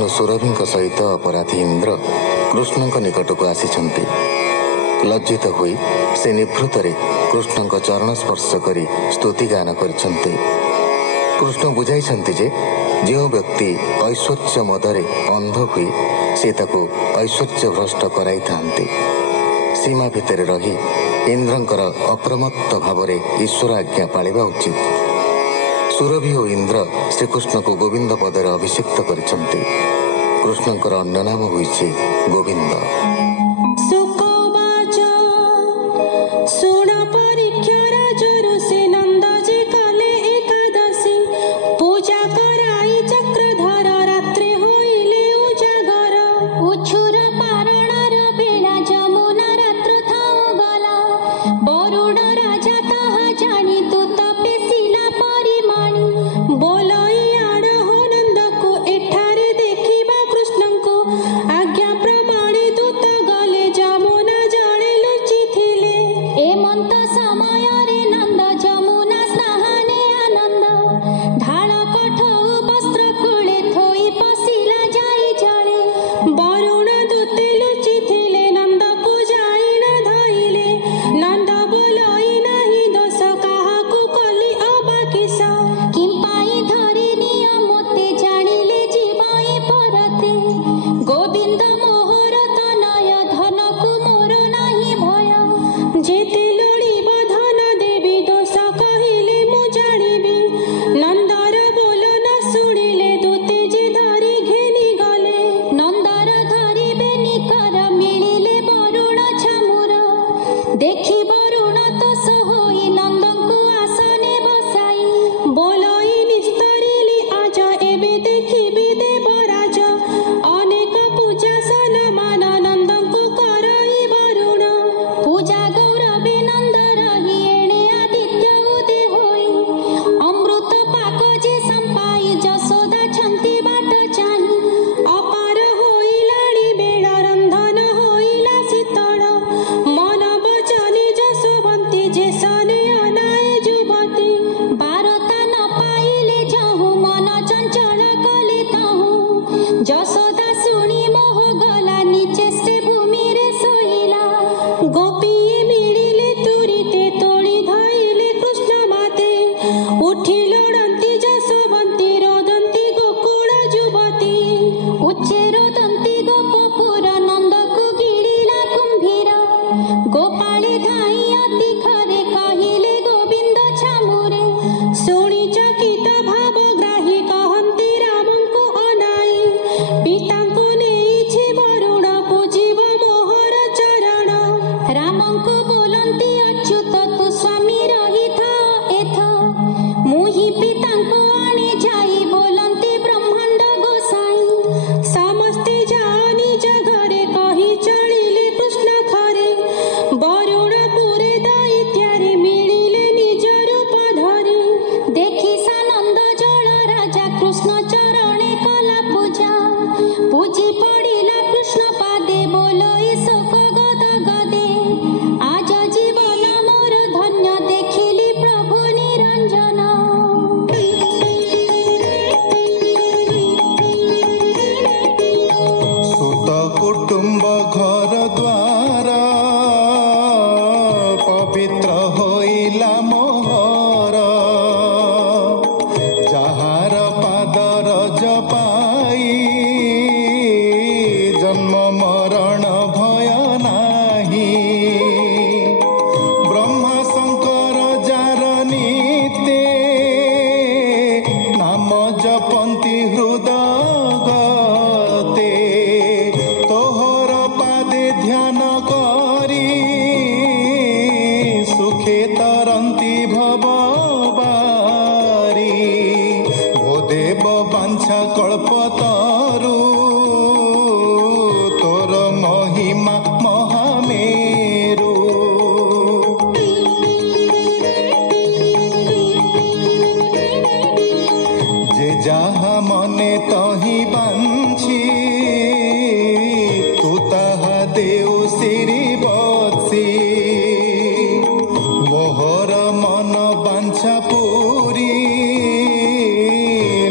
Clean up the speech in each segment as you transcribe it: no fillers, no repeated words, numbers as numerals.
तेणु सुरभि सहित अपराधी इंद्र कृष्ण निकट को आसी लज्जित होई से निभृतरे कृष्ण चरण स्पर्श करी स्तुति गान करछन्ति। कृष्ण बुझाई जे जो व्यक्ति ऐश्वर्य मदरे अंध हुई से ताको ऐश्वर्य भ्रष्ट कराई थांती। सीमा भितर रही इंद्रंकर अप्रमत्त भावरे ईश्वर आज्ञा पालिबा उचित। सुरभि और इंद्र श्रीकृष्ण को गोविंद पदर अभिषिक्त करिसंति। कृष्णंकर अन्य नाम होइछि गोविंद।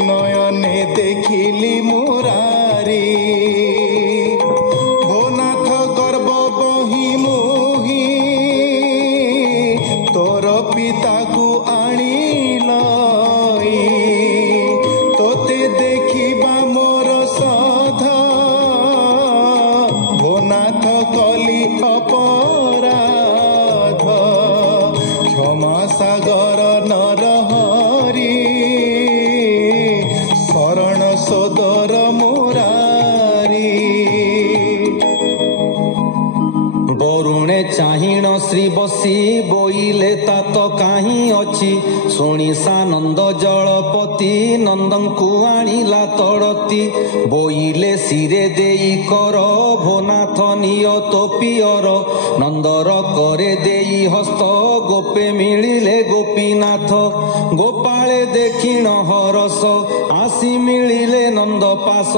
नयने देखिली मुरारी नरहरि शरण सदर मुरारी बरुणे चाहिण श्री बसी बोइले तात काहीं अछि शुणी सानंद जलपति नंदंकु आनिला तड़ती बोइले सिरे देई कर भोनाथ नियत पियर नंदर करे देई हस्त गोपे मिलिले गोपीनाथ गोपाळे देखिण हरस आसी मिलिले नंद पास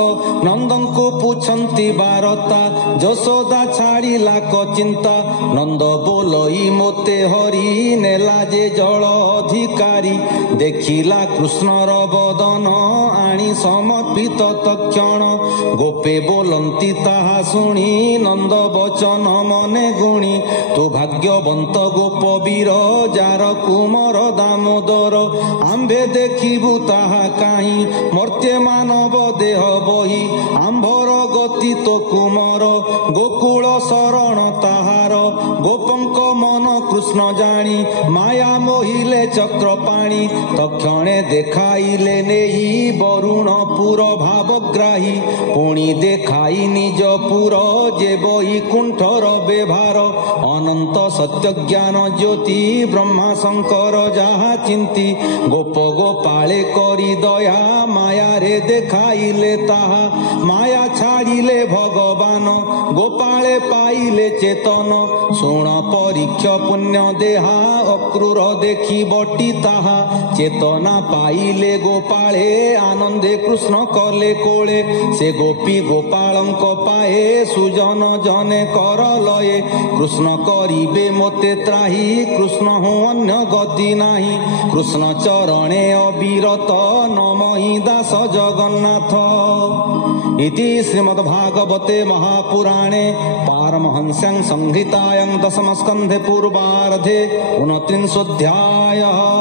नंदंकु पुछंती बारता यशोदा छाड़िला चिंता नंद बोलई मोते हरि नेला जे जल अधिकारी देखिला कृष्णर बदन आनी समर्पित तक्षण गोपे बोलंती ताहा शुणी नंद बचन मने गुणी तू भाग्यवंत गोप वीर जार कुमर दामोदर आंबे देखिबु ताहा काहीं मर्त्य मानव देह बही आंभर गति तो कुमर गोकुल शरण ताहार गोपंक मन कृष्ण जानी माया मोहिले चक्र पाणी तक्षणे देखाइले नेई वरुणपुर भावग्राही पुणी देखाई निज पुर जे वैकुंठर बेभार अनंत सत्य ज्ञान ज्योति ब्रह्मा शंकर जहा चिंती गोप गोपाळे करी दया माया रे देखाइले ताहा माया छाड़िले भगवान गोपाळे पाइले चेतन शुण परीक्ष पुण्य देहा अक्रूर देखी बटी ताहा चेतना पाइले गोपाळे आनंदे कृष्ण कले कोळे से गोपी गोपाळंक पाए सुजन जने कर लये कृष्ण करिबे मोते त्राही कृष्ण हूँ अन्य गति नाही कृष्ण चरणे अविरत नमहि दास जगन्नाथ इति श्रीमद्भागवते महापुराणे पारमहंस्यां संहितायां दशमस्कन्धे पूर्वार्धे 29 अध्यायः।